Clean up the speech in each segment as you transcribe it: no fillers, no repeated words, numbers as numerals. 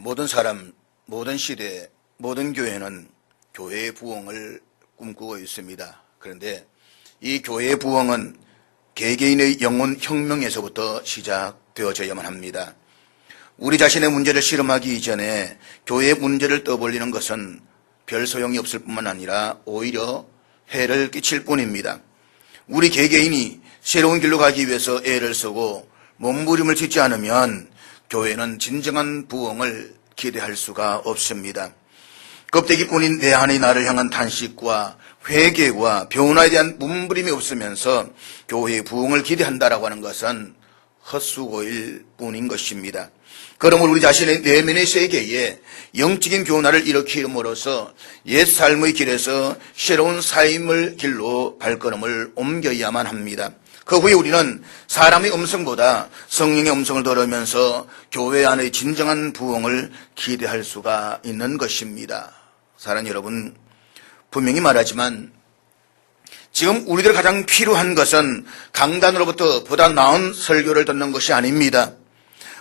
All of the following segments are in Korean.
모든 사람, 모든 시대, 모든 교회는 교회의 부흥을 꿈꾸고 있습니다. 그런데 이 교회의 부흥은 개개인의 영혼 혁명에서부터 시작되어져야만 합니다. 우리 자신의 문제를 실험하기 이전에 교회의 문제를 떠벌리는 것은 별 소용이 없을 뿐만 아니라 오히려 해를 끼칠 뿐입니다. 우리 개개인이 새로운 길로 가기 위해서 애를 쓰고 몸부림을 짓지 않으면 교회는 진정한 부흥을 기대할 수가 없습니다. 껍데기뿐인 내 안의 나를 향한 탄식과 회개와 변화에 대한 몸부림이 없으면서 교회의 부흥을 기대한다라고 하는 것은 헛수고일 뿐인 것입니다. 그러므로 우리 자신의 내면의 세계에 영적인 변화를 일으킴으로써 옛 삶의 길에서 새로운 삶의 길로 발걸음을 옮겨야만 합니다. 그 후에 우리는 사람의 음성보다 성령의 음성을 들으면서 교회 안의 진정한 부흥을 기대할 수가 있는 것입니다. 사랑하는 여러분, 분명히 말하지만 지금 우리들 가장 필요한 것은 강단으로부터 보다 나은 설교를 듣는 것이 아닙니다.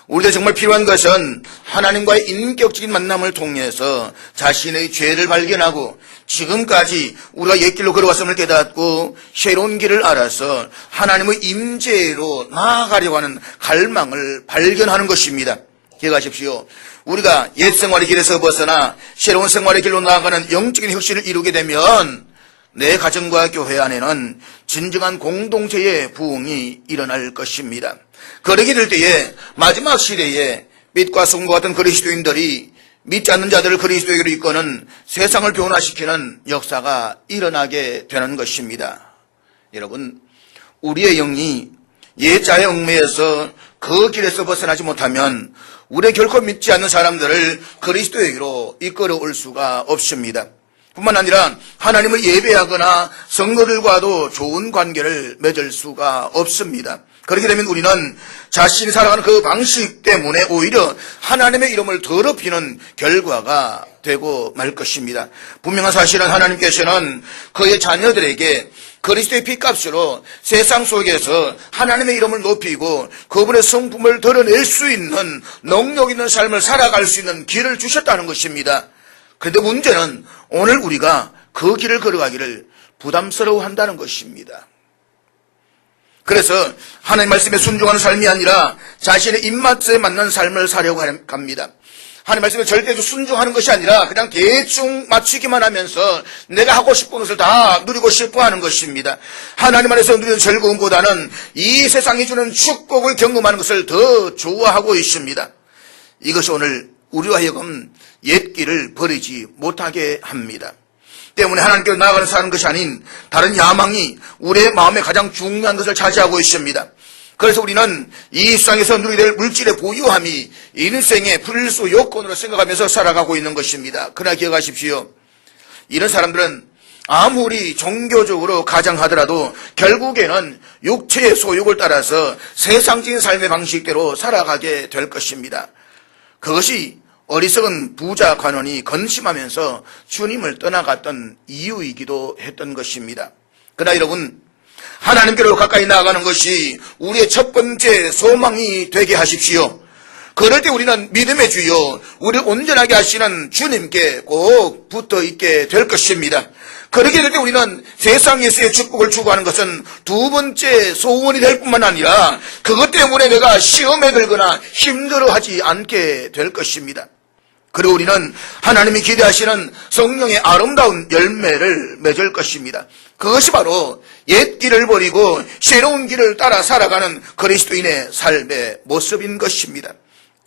우리들 정말 필요한 것은 하나님과의 인격적인 만남을 통해서 자신의 죄를 발견하고 지금까지 우리가 옛 길로 걸어왔음을 깨닫고 새로운 길을 알아서 하나님의 임재로 나아가려고 하는 갈망을 발견하는 것입니다. 기억하십시오. 우리가 옛 생활의 길에서 벗어나 새로운 생활의 길로 나아가는 영적인 혁신을 이루게 되면 내 가정과 교회 안에는 진정한 공동체의 부흥이 일어날 것입니다. 그러게 될 때에 마지막 시대에 빛과 성과 같은 그리스도인들이 믿지 않는 자들을 그리스도에게로 이끄는 세상을 변화시키는 역사가 일어나게 되는 것입니다. 여러분, 우리의 영이 옛자의 얽매여서 그 길에서 벗어나지 못하면 우리 결코 믿지 않는 사람들을 그리스도에게로 이끌어 올 수가 없습니다. 뿐만 아니라 하나님을 예배하거나 성도들과도 좋은 관계를 맺을 수가 없습니다. 그렇게 되면 우리는 자신이 살아가는 그 방식 때문에 오히려 하나님의 이름을 더럽히는 결과가 되고 말 것입니다. 분명한 사실은 하나님께서는 그의 자녀들에게 그리스도의 피값으로 세상 속에서 하나님의 이름을 높이고 그분의 성품을 드러낼 수 있는 능력 있는 삶을 살아갈 수 있는 길을 주셨다는 것입니다. 그런데 문제는 오늘 우리가 그 길을 걸어가기를 부담스러워한다는 것입니다. 그래서 하나님 말씀에 순종하는 삶이 아니라 자신의 입맛에 맞는 삶을 살려고 합니다. 하나님 말씀에 절대로 순종하는 것이 아니라 그냥 대충 맞추기만 하면서 내가 하고 싶은 것을 다 누리고 싶어 하는 것입니다. 하나님 안에서 누리는 즐거움보다는 이 세상이 주는 축복을 경험하는 것을 더 좋아하고 있습니다. 이것이 오늘 우리와 하여금 옛 길을 버리지 못하게 합니다. 때문에 하나님께로 나아가는 사는 것이 아닌 다른 야망이 우리의 마음에 가장 중요한 것을 차지하고 있습니다. 그래서 우리는 이 세상에서 누리게 될 물질의 보유함이 인생의 필수 요건으로 생각하면서 살아가고 있는 것입니다. 그러나 기억하십시오. 이런 사람들은 아무리 종교적으로 가장하더라도 결국에는 육체의 소욕을 따라서 세상적인 삶의 방식대로 살아가게 될 것입니다. 그것이 어리석은 부자 관원이 건심하면서 주님을 떠나갔던 이유이기도 했던 것입니다. 그러나 여러분, 하나님께로 가까이 나아가는 것이 우리의 첫 번째 소망이 되게 하십시오. 그럴 때 우리는 믿음의 주요, 우리를 온전하게 하시는 주님께 꼭 붙어 있게 될 것입니다. 그렇게 될 때 우리는 세상에서의 축복을 추구하는 것은 두 번째 소원이 될 뿐만 아니라 그것 때문에 내가 시험에 들거나 힘들어하지 않게 될 것입니다. 그리고 우리는 하나님이 기대하시는 성령의 아름다운 열매를 맺을 것입니다. 그것이 바로 옛 길을 버리고 새로운 길을 따라 살아가는 그리스도인의 삶의 모습인 것입니다.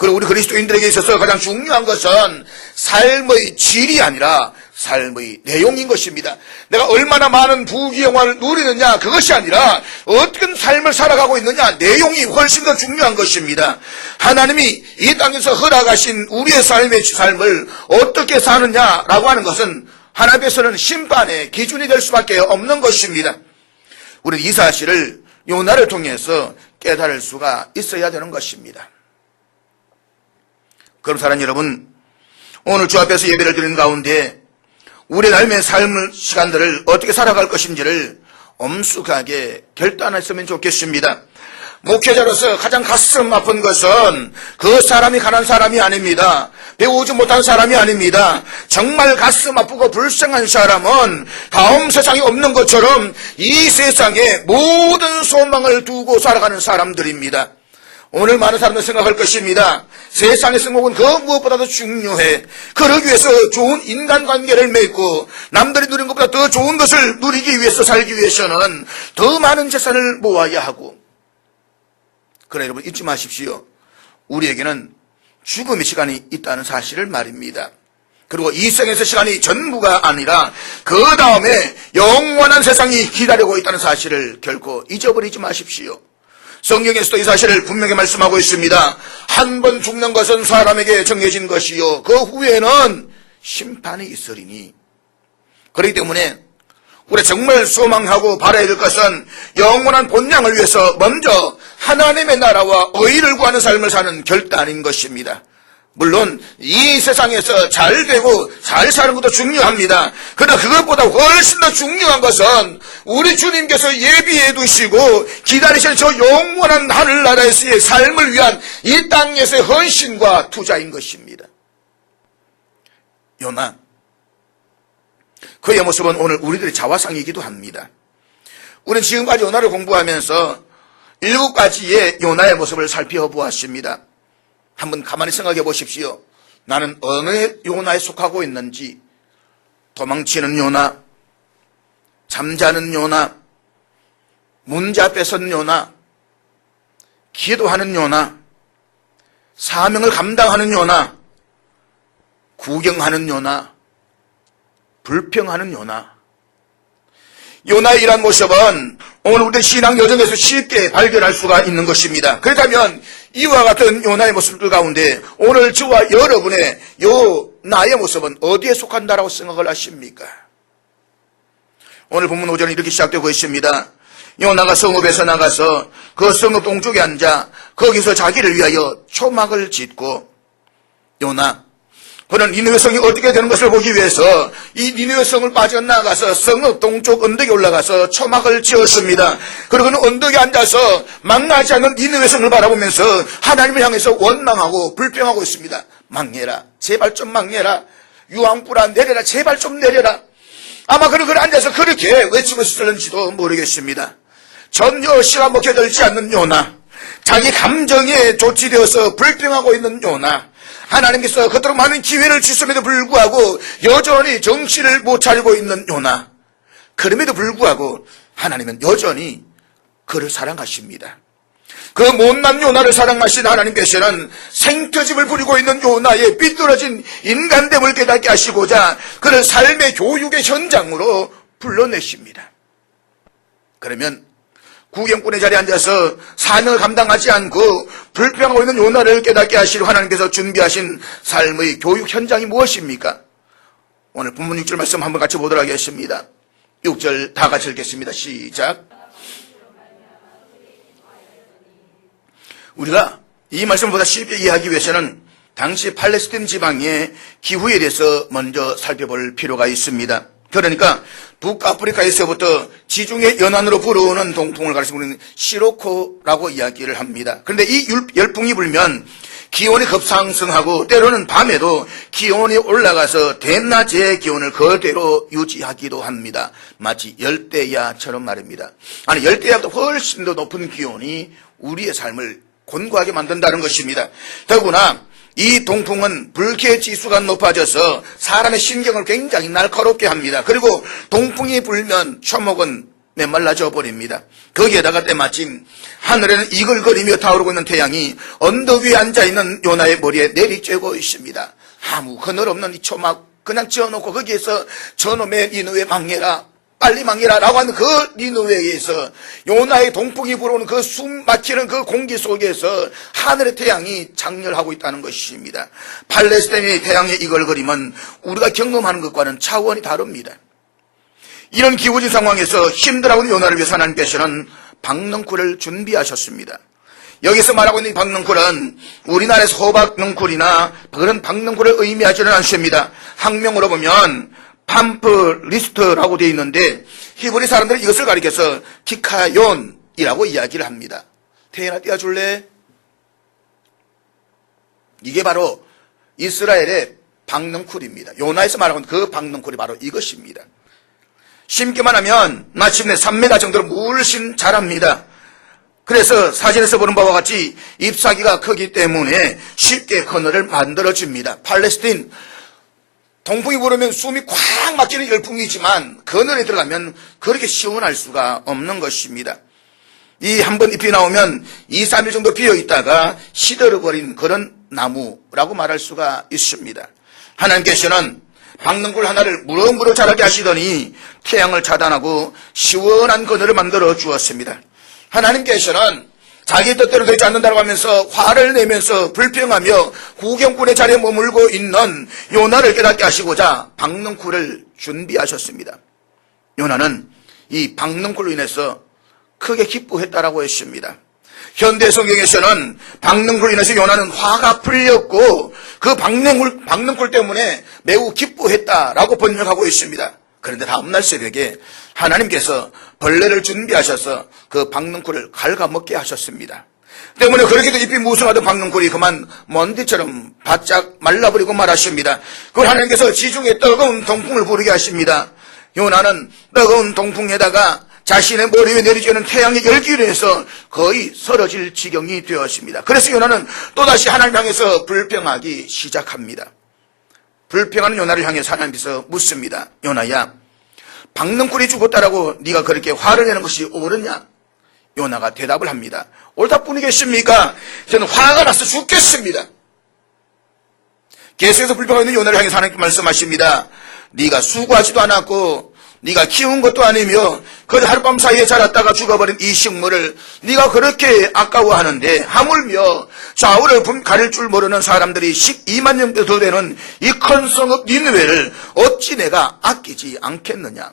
그리고 우리 그리스도인들에게 있어서 가장 중요한 것은 삶의 질이 아니라 삶의 내용인 것입니다. 내가 얼마나 많은 부귀영화를 누리느냐 그것이 아니라 어떤 삶을 살아가고 있느냐 내용이 훨씬 더 중요한 것입니다. 하나님이 이 땅에서 허락하신 우리의 삶을 어떻게 사느냐라고 하는 것은 하나님께서는 심판의 기준이 될 수밖에 없는 것입니다. 우리는 이 사실을 요나를 통해서 깨달을 수가 있어야 되는 것입니다. 그럼 사랑하는 여러분, 오늘 주 앞에서 예배를 드리는 가운데 우리의 삶의 시간들을 어떻게 살아갈 것인지를 엄숙하게 결단했으면 좋겠습니다. 목회자로서 가장 가슴 아픈 것은 그 사람이 가난한 사람이 아닙니다. 배우지 못한 사람이 아닙니다. 정말 가슴 아프고 불쌍한 사람은 다음 세상이 없는 것처럼 이 세상에 모든 소망을 두고 살아가는 사람들입니다. 오늘 많은 사람들 생각할 것입니다. 세상의 성공은 그 무엇보다도 중요해. 그러기 위해서 좋은 인간관계를 맺고 남들이 누린 것보다 더 좋은 것을 누리기 위해서 살기 위해서는 더 많은 재산을 모아야 하고, 그러나 여러분 잊지 마십시오. 우리에게는 죽음의 시간이 있다는 사실을 말입니다. 그리고 이 생에서 시간이 전부가 아니라 그 다음에 영원한 세상이 기다리고 있다는 사실을 결코 잊어버리지 마십시오. 성경에서도 이 사실을 분명히 말씀하고 있습니다. 한 번 죽는 것은 사람에게 정해진 것이요 그 후에는 심판이 있으리니. 그렇기 때문에 우리 정말 소망하고 바라야 될 것은 영원한 본향을 위해서 먼저 하나님의 나라와 의를 구하는 삶을 사는 결단인 것입니다. 물론 이 세상에서 잘 되고 잘 사는 것도 중요합니다. 그러나 그것보다 훨씬 더 중요한 것은 우리 주님께서 예비해 두시고 기다리시는 저 영원한 하늘나라에서의 삶을 위한 이 땅에서의 헌신과 투자인 것입니다. 요나, 그의 모습은 오늘 우리들의 자화상이기도 합니다. 우리는 지금까지 요나를 공부하면서 7가지의 요나의 모습을 살펴보았습니다. 한번 가만히 생각해 보십시오. 나는 어느 요나에 속하고 있는지. 도망치는 요나, 잠자는 요나, 문제 앞에 선 요나, 기도하는 요나, 사명을 감당하는 요나, 구경하는 요나, 불평하는 요나. 요나의 이러한 모습은 오늘 우리 신앙 여정에서 쉽게 발견할 수가 있는 것입니다. 그렇다면 이와 같은 요나의 모습들 가운데 오늘 저와 여러분의 요나의 모습은 어디에 속한다라고 생각을 하십니까? 오늘 본문 5절은 이렇게 시작되고 있습니다. 요나가 성읍에서 나가서 그 성읍 동쪽에 앉아 거기서 자기를 위하여 초막을 짓고, 요나, 그는 니느웨 성이 어떻게 되는 것을 보기 위해서 이 니느웨 성을 빠져나가서 성읍 동쪽 언덕에 올라가서 초막을 지었습니다. 그리고 그는 언덕에 앉아서 망하지 않는 니느웨 성을 바라보면서 하나님을 향해서 원망하고 불평하고 있습니다. 망해라, 제발 좀 망해라. 유황불아 내려라, 제발 좀 내려라. 아마 그를 앉아서 그렇게 외치고 있었는지도 모르겠습니다. 전혀 씨가 먹혀들지 않는 요나, 자기 감정에 조치되어서 불평하고 있는 요나, 하나님께서 그토록 많은 기회를 주심에도 불구하고 여전히 정신을 못 차리고 있는 요나, 그럼에도 불구하고 하나님은 여전히 그를 사랑하십니다. 그 못난 요나를 사랑하신 하나님께서는 생터집을 부리고 있는 요나의 삐뚤어진 인간됨을 깨닫게 하시고자 그를 삶의 교육의 현장으로 불러내십니다. 그러면 구경꾼의 자리에 앉아서 사명을 감당하지 않고 불평하고 있는 요나를 깨닫게 하시려 하나님께서 준비하신 삶의 교육 현장이 무엇입니까? 오늘 본문 6절 말씀 한번 같이 보도록 하겠습니다. 6절 다 같이 읽겠습니다. 시작. 우리가 이 말씀을 보다 쉽게 이해하기 위해서는 당시 팔레스틴 지방의 기후에 대해서 먼저 살펴볼 필요가 있습니다. 그러니까 북아프리카에서부터 지중해 연안으로 불어오는 동풍을 가리켜 부르는 시로코라고 이야기를 합니다. 그런데 이 열풍이 불면 기온이 급상승하고 때로는 밤에도 기온이 올라가서 대낮의 기온을 그대로 유지하기도 합니다. 마치 열대야처럼 말입니다. 아니, 열대야보다 훨씬 더 높은 기온이 우리의 삶을 곤고하게 만든다는 것입니다. 더구나 이 동풍은 불쾌지수가 높아져서 사람의 신경을 굉장히 날카롭게 합니다. 그리고 동풍이 불면 초목은 메말라져 버립니다. 거기에다가 때마침 하늘에는 이글거리며 타오르고 있는 태양이 언덕 위에 앉아있는 요나의 머리에 내리쬐고 있습니다. 아무 그늘 없는 이 초막 그냥 지어놓고 거기에서 저놈의 니느웨 망해라, 빨리 망해라 라고 하는 그 니느웨에서 요나의 동풍이 불어오는 그 숨 막히는 그 공기 속에서 하늘의 태양이 장렬하고 있다는 것입니다. 팔레스타인의 태양의 이글거림은 우리가 경험하는 것과는 차원이 다릅니다. 이런 기후진 상황에서 힘들어하는 요나를 위해서 하나님께서는 박넝쿨을 준비하셨습니다. 여기서 말하고 있는 이 박넝쿨은 우리나라에서 호박넝쿨이나 그런 박넝쿨을 의미하지는 않습니다. 학명으로 보면 팜프리스트라고 되어 있는데 히브리 사람들은 이것을 가리켜서 키카욘이라고 이야기를 합니다. 태연아 띄워줄래? 이게 바로 이스라엘의 박넝쿨입니다. 요나에서 말하는 그 박넝쿨이 바로 이것입니다. 심기만 하면 마침내 3m 정도로 물씬 자랍니다. 그래서 사진에서 보는 바와 같이 잎사귀가 크기 때문에 쉽게 그늘을 만들어줍니다. 팔레스틴 동풍이 불으면 숨이 꽉 막히는 열풍이지만 그늘에 들어가면 그렇게 시원할 수가 없는 것입니다. 이 한번 잎이 나오면 2, 3일 정도 비어있다가 시들어버린 그런 나무라고 말할 수가 있습니다. 하나님께서는 박넝쿨 하나를 무럭무럭 자라게 하시더니 태양을 차단하고 시원한 그늘을 만들어 주었습니다. 하나님께서는 자기 뜻대로 되지 않는다고 하면서 화를 내면서 불평하며 구경꾼의 자리에 머물고 있는 요나를 깨닫게 하시고자 박넝쿨을 준비하셨습니다. 요나는 이 박넝쿨로 인해서 크게 기뻐했다라고 했습니다. 현대 성경에서는 박넝쿨로 인해서 요나는 화가 풀렸고 그 박넝쿨 때문에 매우 기뻐했다라고 번역하고 있습니다. 그런데 다음날 새벽에 하나님께서 벌레를 준비하셔서 그 박넝쿨을 갉아먹게 하셨습니다. 때문에 그렇게도 잎이 무성하던 박넝쿨이 그만 먼지처럼 바짝 말라버리고 말았습니다. 그걸 하나님께서 지중해 뜨거운 동풍을 부르게 하십니다. 요나는 뜨거운 동풍에다가 자신의 머리 위에 내리쬐는 태양의 열기로 해서 거의 쓰러질 지경이 되었습니다. 그래서 요나는 또다시 하나님 향해서 불평하기 시작합니다. 불평하는 요나를 향해서 하나님께서 묻습니다. 요나야, 박넝쿨이 죽었다라고 네가 그렇게 화를 내는 것이 옳으냐? 요나가 대답을 합니다. 옳다 뿐이겠습니까? 저는 화가 나서 죽겠습니다. 계속해서 불평하는 요나를 향해서 하나님께 말씀하십니다. 네가 수고하지도 않았고 네가 키운 것도 아니며 그 하룻밤 사이에 자랐다가 죽어버린 이 식물을 네가 그렇게 아까워하는데 하물며 좌우를 가릴 줄 모르는 사람들이 12만 명도 더 되는 이 큰 성읍 니느웨를 어찌 내가 아끼지 않겠느냐.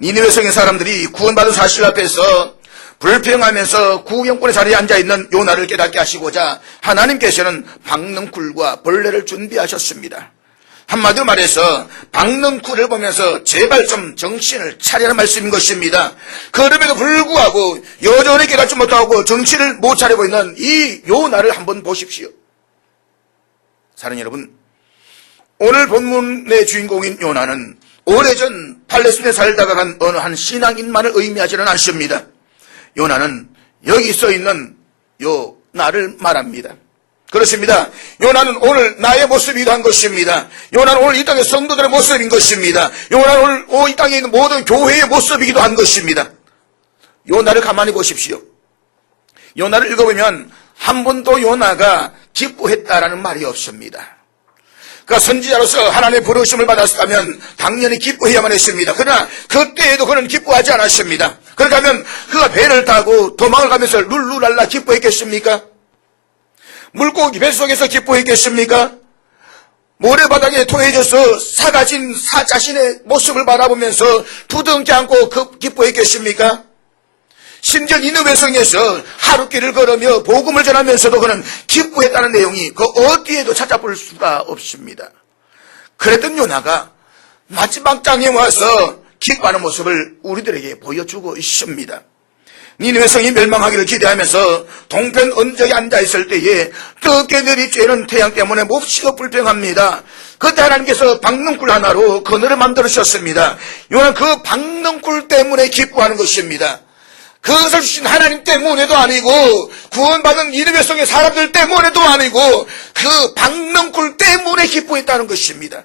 니느웨 성의 사람들이 구원받은 사실 앞에서 불평하면서 구경꾼의 자리에 앉아있는 요나를 깨닫게 하시고자 하나님께서는 박넝쿨과 벌레를 준비하셨습니다. 한마디로 말해서 박넝쿨을 보면서 제발 좀 정신을 차리라는 말씀인 것입니다. 그럼에도 불구하고 여전히 깨닫지 못하고 정신을 못 차리고 있는 이 요나를 한번 보십시오. 사랑하는 여러분, 오늘 본문의 주인공인 요나는 오래전 팔레스틴에 살다가 간 어느 한 신앙인만을 의미하지는 않습니다. 요나는 여기 써 있는 요나를 말합니다. 그렇습니다. 요나는 오늘 나의 모습이기도 한 것입니다. 요나는 오늘 이 땅의 성도들의 모습인 것입니다. 요나는 오늘 이 땅에 있는 모든 교회의 모습이기도 한 것입니다. 요나를 가만히 보십시오. 요나를 읽어보면 한 번도 요나가 기뻐했다라는 말이 없습니다. 그가 선지자로서 하나님의 부르심을 받았다면 당연히 기뻐해야만 했습니다. 그러나 그때에도 그는 기뻐하지 않았습니다. 그렇게 하면 그가 배를 타고 도망을 가면서 룰루랄라 기뻐했겠습니까? 물고기 뱃속에서 기뻐했겠습니까? 모래바닥에 토해져서 사가진 자신의 모습을 바라보면서 부둥켜 안고 기뻐했겠습니까? 심지어 니느웨 성에서 하루길을 걸으며 복음을 전하면서도 그는 기뻐했다는 내용이 그 어디에도 찾아볼 수가 없습니다. 그랬던 요나가 마지막 장에 와서 기뻐하는 모습을 우리들에게 보여주고 있습니다. 니느웨 성이 멸망하기를 기대하면서 동편 언덕에 앉아있을 때에 뜨겁게 내리쬐는 태양 때문에 몹시도 불평합니다. 그때 하나님께서 박넝쿨 하나로 그늘을 만들으셨습니다. 요나는 그 박넝쿨 때문에 기뻐하는 것입니다. 그것을 주신 하나님 때문에도 아니고 구원받은 니느웨 성의 사람들 때문에도 아니고 그 박넝쿨 때문에 기뻐했다는 것입니다.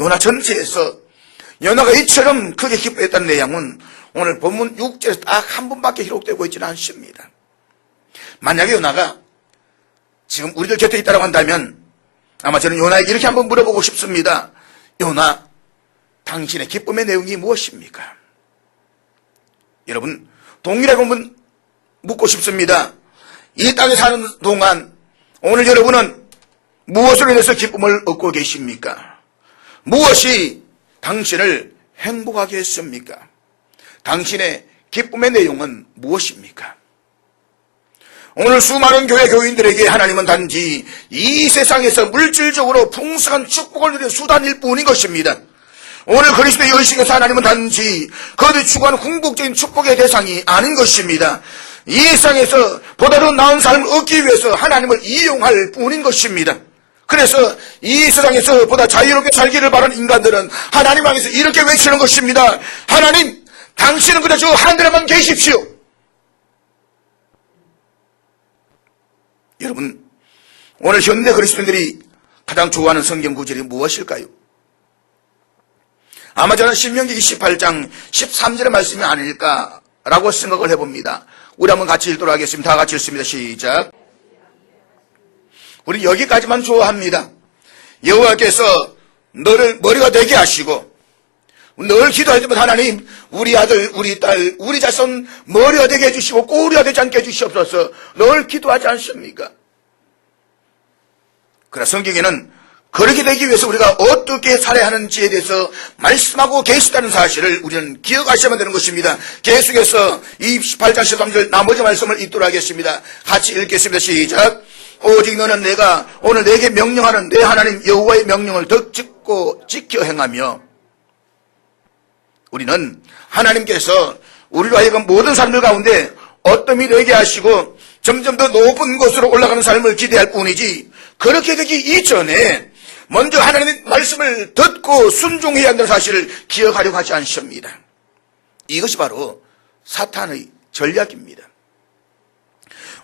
요나 전체에서 요나가 이처럼 크게 기뻐했다는 내용은 오늘 본문 6절에서 딱 한 번밖에 기록되고 있지는 않습니다. 만약에 요나가 지금 우리들 곁에 있다고 한다면 아마 저는 요나에게 이렇게 한번 물어보고 싶습니다. 요나, 당신의 기쁨의 내용이 무엇입니까? 여러분, 동일하게 한번 묻고 싶습니다. 이 땅에 사는 동안 오늘 여러분은 무엇으로 인해서 기쁨을 얻고 계십니까? 무엇이 당신을 행복하게 했습니까? 당신의 기쁨의 내용은 무엇입니까? 오늘 수많은 교회 교인들에게 하나님은 단지 이 세상에서 물질적으로 풍성한 축복을 누리는 수단일 뿐인 것입니다. 오늘 그리스도의 열심에서 하나님은 단지 그들이 추구하는 궁극적인 축복의 대상이 아닌 것입니다. 이 세상에서 보다 더 나은 삶을 얻기 위해서 하나님을 이용할 뿐인 것입니다. 그래서 이 세상에서 보다 자유롭게 살기를 바라는 인간들은 하나님 향해서 이렇게 외치는 것입니다. 하나님, 당신은 그저 저 하늘에만 계십시오. 여러분, 오늘 현대 그리스도인들이 가장 좋아하는 성경 구절이 무엇일까요? 아마 저는 신명기 28장 13절의 말씀이 아닐까라고 생각을 해봅니다. 우리 한번 같이 읽도록 하겠습니다. 다 같이 읽습니다. 시작. 우리 여기까지만 좋아합니다. 여호와께서 너를 머리가 되게 하시고 늘 기도할 때마다 하나님, 우리 아들, 우리 딸, 우리 자손 머리가 되게 해주시고 꼬리가 되지 않게 해주시옵소서 늘 기도하지 않습니까? 그러나 성경에는 그렇게 되기 위해서 우리가 어떻게 살아야 하는지에 대해서 말씀하고 계시다는 사실을 우리는 기억하셔야만 되는 것입니다. 계속해서 28장 13절 나머지 말씀을 읽도록 하겠습니다. 같이 읽겠습니다. 시작. 오직 너는 내가 오늘 내게 명령하는 내 하나님 여호와의 명령을 덕짓고 지켜 행하며, 우리는 하나님께서 우리로 하여금 모든 삶들 가운데 어떠함이 되게 하시고 점점 더 높은 곳으로 올라가는 삶을 기대할 뿐이지, 그렇게 되기 이전에 먼저 하나님의 말씀을 듣고 순종해야 한다는 사실을 기억하려고 하지 않습니다. 이것이 바로 사탄의 전략입니다.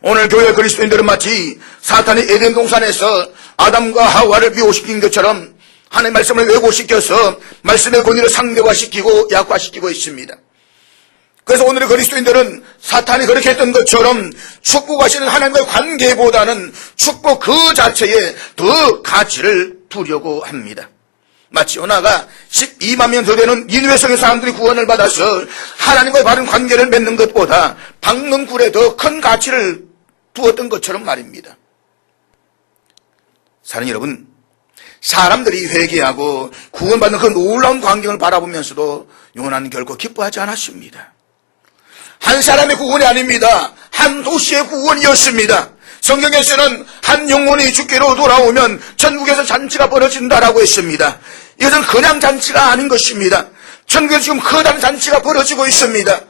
오늘 교회 그리스도인들은 마치 사탄이 에덴 동산에서 아담과 하와를 미혹시킨 것처럼 하나님의 말씀을 왜곡시켜서 말씀의 권위를 상대화시키고 약화시키고 있습니다. 그래서 오늘의 그리스도인들은 사탄이 그렇게 했던 것처럼 축복하시는 하나님과의 관계보다는 축복 그 자체에 더 가치를 두려고 합니다. 마치 요나가 12만 명 더 되는 니느웨 성의 사람들이 구원을 받아서 하나님과의 바른 관계를 맺는 것보다 박는 굴에 더 큰 가치를 두었던 것처럼 말입니다. 사랑하는 여러분, 사람들이 회개하고 구원받는 그 놀라운 광경을 바라보면서도 요나는 결코 기뻐하지 않았습니다. 한 사람의 구원이 아닙니다. 한 도시의 구원이었습니다. 성경에서는 한 영혼이 주께로 돌아오면 천국에서 잔치가 벌어진다라고 했습니다. 이것은 그냥 잔치가 아닌 것입니다. 천국에서 지금 커다란 잔치가 벌어지고 있습니다.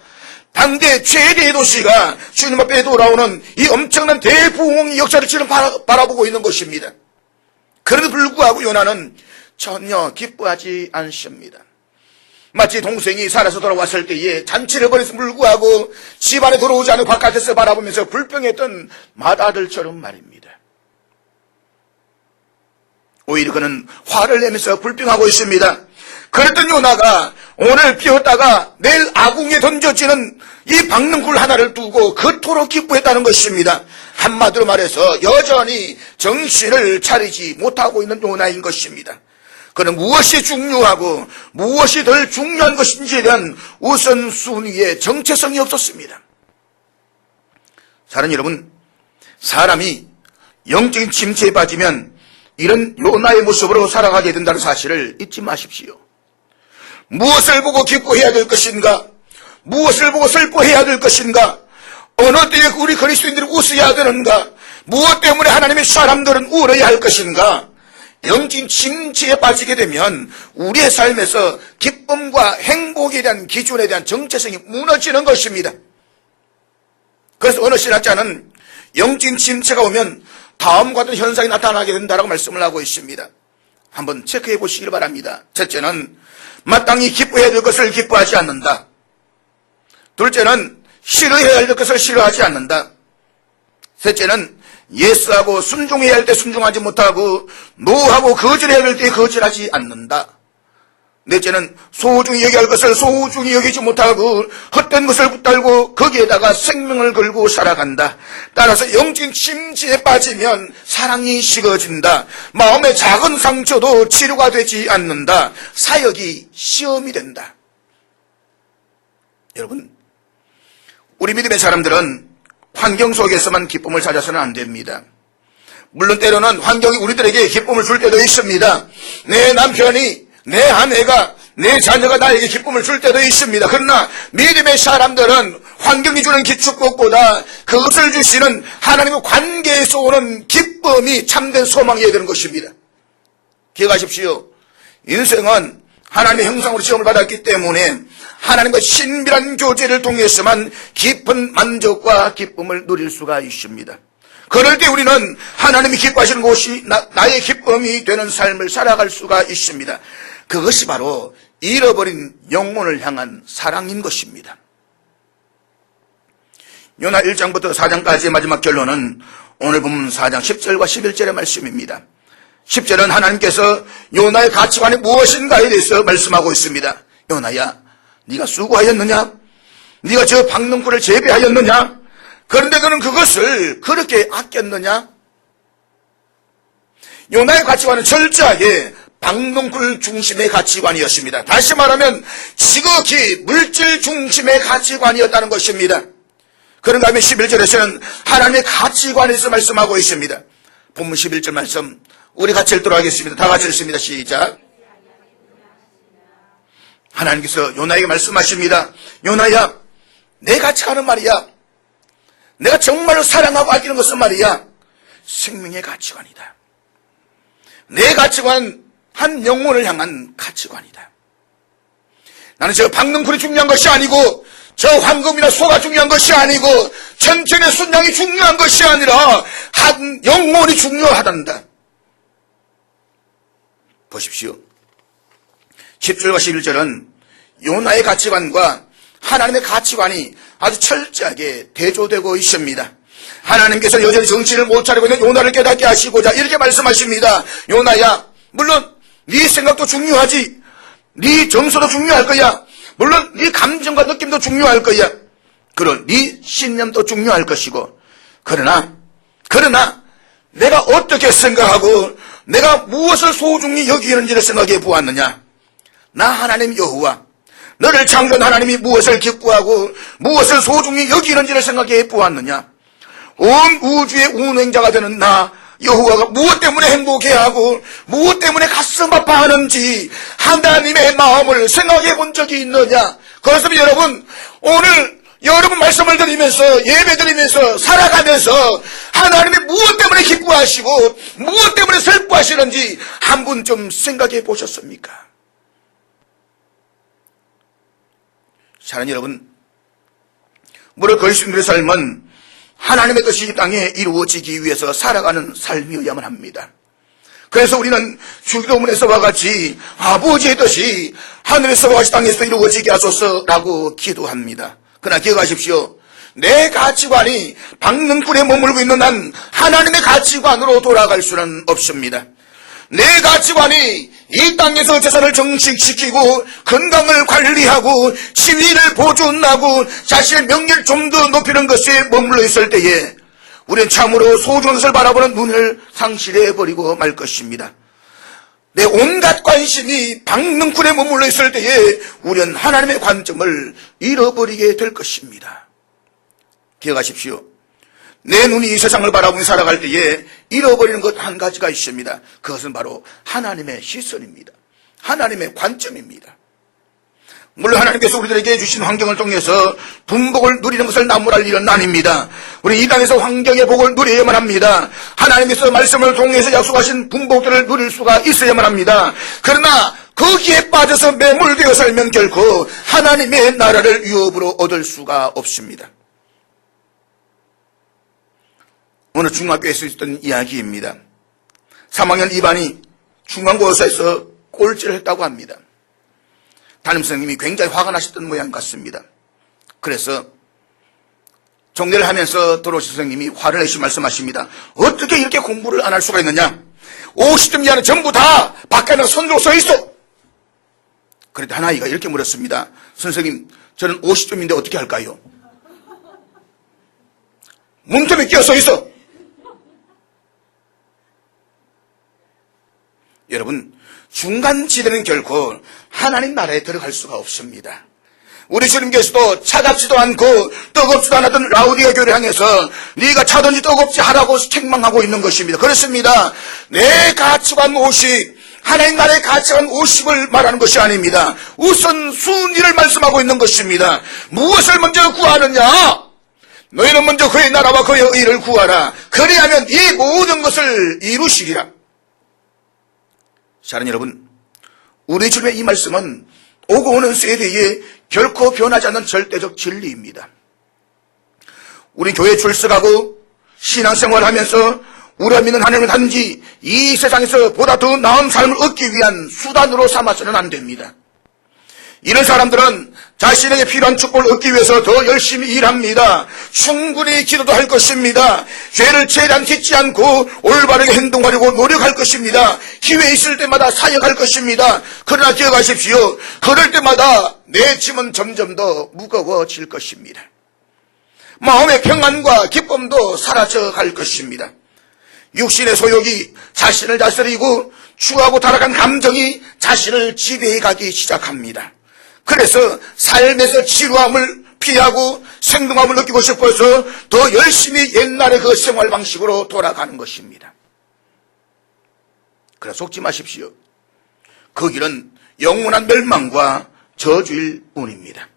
당대 최대의 도시가 주님 앞에 돌아오는 이 엄청난 대부흥의 역사를 지금 바라보고 있는 것입니다. 그럼에도 불구하고 요나는 전혀 기뻐하지 않습니다. 마치 동생이 살아서 돌아왔을 때에 잔치를 벌여서 불구하고 집안에 들어오지 않고 바깥에서 바라보면서 불평했던 맏아들처럼 말입니다. 오히려 그는 화를 내면서 불평하고 있습니다. 그랬던 요나가 오늘 피었다가 내일 아궁이에 던져지는 이 박능굴 하나를 두고 그토록 기뻐했다는 것입니다. 한마디로 말해서 여전히 정신을 차리지 못하고 있는 요나인 것입니다. 그는 무엇이 중요하고 무엇이 덜 중요한 것인지에 대한 우선순위에 정체성이 없었습니다. 사랑하는 여러분, 사람이 영적인 침체에 빠지면 이런 요나의 모습으로 살아가게 된다는 사실을 잊지 마십시오. 무엇을 보고 기뻐해야 될 것인가? 무엇을 보고 슬퍼해야 될 것인가? 어느 때에 우리 그리스도인들이 웃어야 되는가? 무엇 때문에 하나님의 사람들은 울어야 할 것인가? 영적인 침체에 빠지게 되면 우리의 삶에서 기쁨과 행복에 대한 기준에 대한 정체성이 무너지는 것입니다. 그래서 어느 신학자는 영적인 침체가 오면 다음과 같은 현상이 나타나게 된다고 말씀을 하고 있습니다. 한번 체크해 보시길 바랍니다. 첫째는 마땅히 기뻐해야 될 것을 기뻐하지 않는다. 둘째는 싫어해야 할 것을 싫어하지 않는다. 셋째는 예스하고 순종해야 할 때 순종하지 못하고 노하고 거절해야 할 때 거절하지 않는다. 넷째는 소중히 여겨야 할 것을 소중히 여기지 못하고 헛된 것을 붙들고 거기에다가 생명을 걸고 살아간다. 따라서 영적인 침체에 빠지면 사랑이 식어진다. 마음의 작은 상처도 치료가 되지 않는다. 사역이 시험이 된다. 여러분, 우리 믿음의 사람들은 환경 속에서만 기쁨을 찾아서는 안 됩니다. 물론 때로는 환경이 우리들에게 기쁨을 줄 때도 있습니다. 내 남편이, 내 아내가, 내 자녀가 나에게 기쁨을 줄 때도 있습니다. 그러나 믿음의 사람들은 환경이 주는 축복보다 그것을 주시는 하나님의 관계에서 오는 기쁨이 참된 소망이어야 되는 것입니다. 기억하십시오. 인생은 하나님의 형상으로 지음을 받았기 때문에 하나님과 신비한 교제를 통해서만 깊은 만족과 기쁨을 누릴 수가 있습니다. 그럴 때 우리는 하나님이 기뻐하시는 곳이 나의 기쁨이 되는 삶을 살아갈 수가 있습니다. 그것이 바로 잃어버린 영혼을 향한 사랑인 것입니다. 요나 1장부터 4장까지의 마지막 결론은 오늘 본문 4장 10절과 11절의 말씀입니다. 10절은 하나님께서 요나의 가치관이 무엇인가에 대해서 말씀하고 있습니다. 요나야, 네가 수고하였느냐? 네가 저 박농꾼을 재배하였느냐? 그런데 너는 그것을 그렇게 아꼈느냐? 요나의 가치관은 철저하게 박농꾼 중심의 가치관이었습니다. 다시 말하면 지극히 물질 중심의 가치관이었다는 것입니다. 그런가 하면 11절에서는 하나님의 가치관에서 말씀하고 있습니다. 본문 11절 말씀 우리 같이 읽도록 하겠습니다. 다 같이 읽습니다. 시작. 하나님께서 요나에게 말씀하십니다. 요나야, 내 가치관은 말이야, 내가 정말로 사랑하고 아끼는 것은 말이야, 생명의 가치관이다. 내 가치관은 한 영혼을 향한 가치관이다. 나는 저 박능쿨이 중요한 것이 아니고 저 황금이나 소가 중요한 것이 아니고 천천의 순양이 중요한 것이 아니라 한 영혼이 중요하단다. 보십시오. 10절과 11절은 요나의 가치관과 하나님의 가치관이 아주 철저하게 대조되고 있습니다. 하나님께서 여전히 정신을 못 차리고 있는 요나를 깨닫게 하시고자 이렇게 말씀하십니다. 요나야, 물론 네 생각도 중요하지, 네 정서도 중요할 거야, 물론 네 감정과 느낌도 중요할 거야, 그런 네 신념도 중요할 것이고, 그러나 내가 어떻게 생각하고 내가 무엇을 소중히 여기는지를 생각해 보았느냐. 나 하나님 여호와, 너를 창조한 하나님이 무엇을 기뻐하고 무엇을 소중히 여기는지를 생각해 보았느냐. 온 우주의 운행자가 되는 나 여호와가 무엇 때문에 행복해하고 무엇 때문에 가슴 아파하는지 하나님의 마음을 생각해 본 적이 있느냐. 그래서 여러분, 오늘 여러분 말씀을 드리면서 예배 드리면서 살아가면서 하나님이 무엇 때문에 기뻐하시고 무엇 때문에 슬퍼하시는지 한 분 좀 생각해 보셨습니까? 사랑하는 여러분, 무릇 그리스도인의 삶은 하나님의 뜻이 이 땅에 이루어지기 위해서 살아가는 삶이어야만 합니다. 그래서 우리는 주기도문에서와 같이 아버지의 뜻이 하늘에서와 같이 땅에서 이루어지게 하소서라고 기도합니다. 그러나 기억하십시오. 내 가치관이 박능꾼에 머물고 있는 한 하나님의 가치관으로 돌아갈 수는 없습니다. 내 가치관이 이 땅에서 재산을 정식시키고 건강을 관리하고 지위를 보존하고 자신의 명예를 좀 더 높이는 것에 머물러 있을 때에 우리는 참으로 소중한 것을 바라보는 눈을 상실해버리고 말 것입니다. 내 온갖 관심이 박능꾼에 머물러 있을 때에 우리는 하나님의 관점을 잃어버리게 될 것입니다. 기억하십시오. 내 눈이 이 세상을 바라보며 살아갈 때에 잃어버리는 것 한 가지가 있습니다. 그것은 바로 하나님의 시선입니다. 하나님의 관점입니다. 물론 하나님께서 우리들에게 주신 환경을 통해서 분복을 누리는 것을 나무랄 일은 아닙니다. 우리 이 땅에서 환경의 복을 누려야만 합니다. 하나님께서 말씀을 통해서 약속하신 분복들을 누릴 수가 있어야만 합니다. 그러나 거기에 빠져서 매몰되어 살면 결코 하나님의 나라를 유업으로 얻을 수가 없습니다. 어느 중학교에서 있었던 이야기입니다. 3학년 2반이 중간고사에서 꼴찌를 했다고 합니다. 담임선생님이 굉장히 화가 나셨던 모양 같습니다. 그래서 정리를 하면서 들어오신 선생님이 화를 내시고 말씀하십니다. 어떻게 이렇게 공부를 안 할 수가 있느냐. 50점 이하는 전부 다 밖에 나가 손으로 서 있어. 그런데 한 아이가 이렇게 물었습니다. 선생님, 저는 50점인데 어떻게 할까요? 문틈에 끼어 서 있어. 여러분, 중간지대는 결코 하나님 나라에 들어갈 수가 없습니다. 우리 주님께서도 차갑지도 않고 뜨겁지도 않았던 라우디가 교회를 향해서 네가 차든지 뜨겁지 하라고 책망하고 있는 것입니다. 그렇습니다. 내 가치관 50, 하나님 나라의 가치관 50을 말하는 것이 아닙니다. 우선 순위를 말씀하고 있는 것입니다. 무엇을 먼저 구하느냐? 너희는 먼저 그의 나라와 그의 의를 구하라. 그리하면 이 모든 것을 이루시리라. 사랑하는 여러분, 우리 주님의 이 말씀은 오고 오는 세대에 결코 변하지 않는 절대적 진리입니다. 우리 교회에 출석하고 신앙생활하면서 우리가 믿는 하나님을 단지 이 세상에서 보다 더 나은 삶을 얻기 위한 수단으로 삼아서는 안 됩니다. 이런 사람들은 자신에게 필요한 축복을 얻기 위해서 더 열심히 일합니다. 충분히 기도도 할 것입니다. 죄를 최대한 짓지 않고 올바르게 행동하려고 노력할 것입니다. 기회 있을 때마다 사역할 것입니다. 그러나 기억하십시오. 그럴 때마다 내 짐은 점점 더 무거워질 것입니다. 마음의 평안과 기쁨도 사라져 갈 것입니다. 육신의 소욕이 자신을 다스리고 추하고 타락한 감정이 자신을 지배해 가기 시작합니다. 그래서 삶에서 지루함을 피하고 생동함을 느끼고 싶어서 더 열심히 옛날의 그 생활 방식으로 돌아가는 것입니다. 그러나 속지 마십시오. 그 길은 영원한 멸망과 저주일 뿐입니다.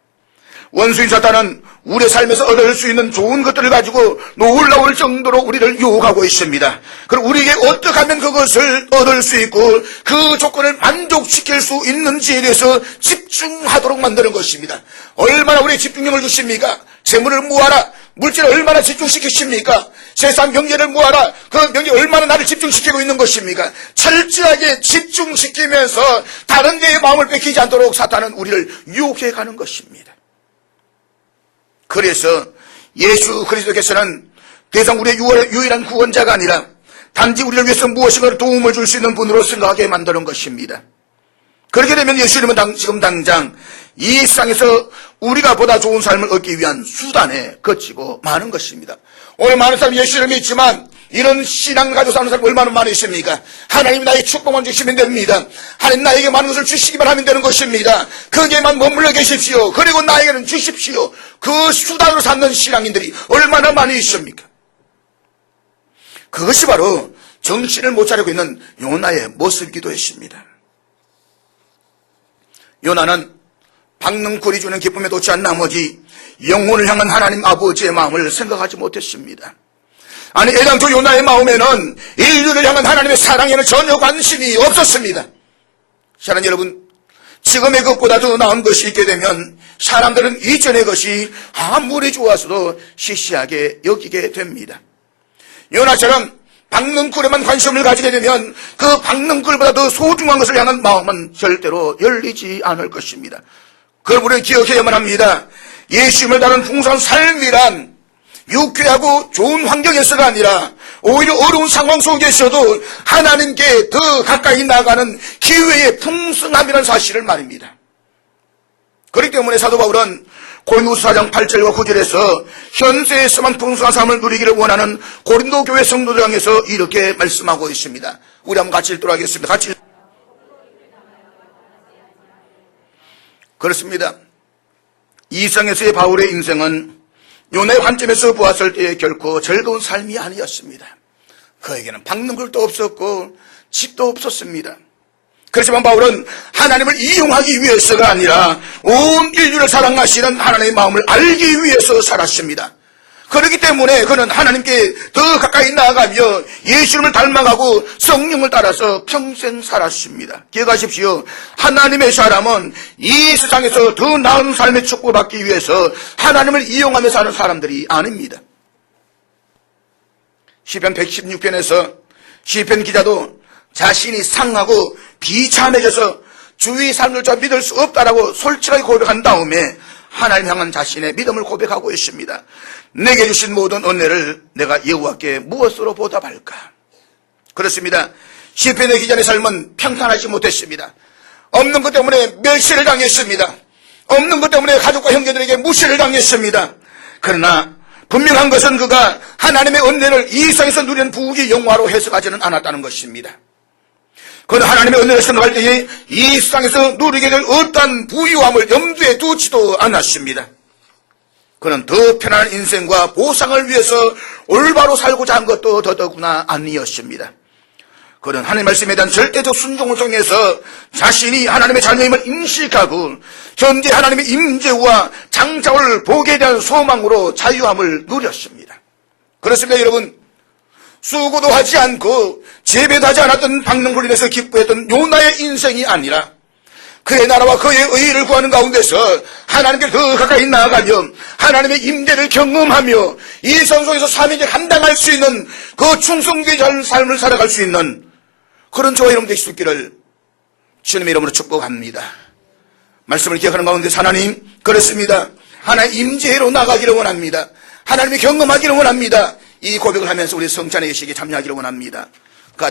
원수인 사탄은 우리의 삶에서 얻을 수 있는 좋은 것들을 가지고 놀라울 정도로 우리를 유혹하고 있습니다. 그럼 우리에게 어떻게 하면 그것을 얻을 수 있고 그 조건을 만족시킬 수 있는지에 대해서 집중하도록 만드는 것입니다. 얼마나 우리의 집중력을 주십니까? 재물을 모아라. 물질을 얼마나 집중시키십니까? 세상 명예를 모아라. 그 명예 얼마나 나를 집중시키고 있는 것입니까? 철저하게 집중시키면서 다른 데의 마음을 뺏기지 않도록 사탄은 우리를 유혹해 가는 것입니다. 그래서 예수 그리스도께서는 더 이상 우리의 유일한 구원자가 아니라 단지 우리를 위해서 무엇인가 도움을 줄 수 있는 분으로 생각하게 만드는 것입니다. 그렇게 되면 예수님은 지금 당장 이 세상에서 우리가 보다 좋은 삶을 얻기 위한 수단에 거치고 마는 것입니다. 오늘 많은 사람이 예수를 믿지만 이런 신앙을 가지고 사는 사람이 얼마나 많이 있습니까? 하나님이 나에게 축복만 주시면 됩니다. 하나님 나에게 많은 것을 주시기만 하면 되는 것입니다. 거기에만 머물러 계십시오. 그리고 나에게는 주십시오. 그 수단으로 삼는 신앙인들이 얼마나 많이 있습니까? 그것이 바로 정신을 못 차리고 있는 요나의 모습이기도 했습니다. 요나는 박능쿨이 주는 기쁨에 도취한 나머지 영혼을 향한 하나님 아버지의 마음을 생각하지 못했습니다. 아니, 애당초 요나의 마음에는 인류를 향한 하나님의 사랑에는 전혀 관심이 없었습니다. 사랑하는 여러분, 지금의 것보다 더 나은 것이 있게 되면 사람들은 이전의 것이 아무리 좋아서도 시시하게 여기게 됩니다. 요나처럼 박능쿨에만 관심을 가지게 되면 그 박능쿨보다 더 소중한 것을 향한 마음은 절대로 열리지 않을 것입니다. 그걸 우리는 기억해야만 합니다. 예수님을 따른 풍성한 삶이란 유쾌하고 좋은 환경에서가 아니라 오히려 어려운 상황 속에서도 하나님께 더 가까이 나가는 기회의 풍성함이라는 사실을 말입니다. 그렇기 때문에 사도 바울은 고린도후서 4장 8절과 9절에서 현세에서만 풍성한 삶을 누리기를 원하는 고린도 교회 성도들 향해서 이렇게 말씀하고 있습니다. 우리 한번 같이 읽도록 하겠습니다. 같이. 그렇습니다. 이 세상에서의 바울의 인생은 요나의 관점에서 보았을 때 결코 즐거운 삶이 아니었습니다. 그에게는 박능쿨도 없었고 집도 없었습니다. 그렇지만 바울은 하나님을 이용하기 위해서가 아니라 온 인류를 사랑하시는 하나님의 마음을 알기 위해서 살았습니다. 그렇기 때문에 그는 하나님께 더 가까이 나아가며 예수님을 닮아가고 성령을 따라서 평생 살았습니다. 기억하십시오. 하나님의 사람은 이 세상에서 더 나은 삶의 축복을 받기 위해서 하나님을 이용하며 사는 사람들이 아닙니다. 시편 116편에서 시편 기자도 자신이 상하고 비참해져서 주위 사람들조차 믿을 수 없다라고 솔직하게 고백한 다음에 하나님 향한 자신의 믿음을 고백하고 있습니다. 내게 주신 모든 은혜를 내가 여호와께 무엇으로 보답할까? 그렇습니다. 시편의 기자의 삶은 평탄하지 못했습니다. 없는 것 때문에 멸시를 당했습니다. 없는 것 때문에 가족과 형제들에게 무시를 당했습니다. 그러나 분명한 것은 그가 하나님의 은혜를 이 세상에서 누리는 부귀 영화로 해석하지는 않았다는 것입니다. 그는 하나님의 은혜를 생각할 때에 이 세상에서 누리게 될 어떠한 부유함을 염두에 두지도 않았습니다. 그는 더 편안한 인생과 보상을 위해서 올바로 살고자 한 것도 더더구나 아니었습니다. 그는 하나님 말씀에 대한 절대적 순종을 통해서 자신이 하나님의 자녀임을 인식하고 현재 하나님의 임재와 장차올 복에 대한 소망으로 자유함을 누렸습니다. 그렇습니다, 여러분. 수고도 하지 않고 재배도 하지 않았던 박능쿨로 인해서 기뻐했던 요나의 인생이 아니라 그의 나라와 그의 의의를 구하는 가운데서 하나님께 더 가까이 나아가며 하나님의 임재를 경험하며 이 성 속에서 삼위일체 감당할 수 있는 그 충성된 삶을 살아갈 수 있는 그런 저와 여러분 되실 수 있기를 주님의 이름으로 축복합니다. 말씀을 기억하는 가운데 하나님 그렇습니다. 하나님 임재로 나가기를 원합니다. 하나님이 경험하기를 원합니다. 이 고백을 하면서 우리 성찬의 예식에 참여하기를 원합니다.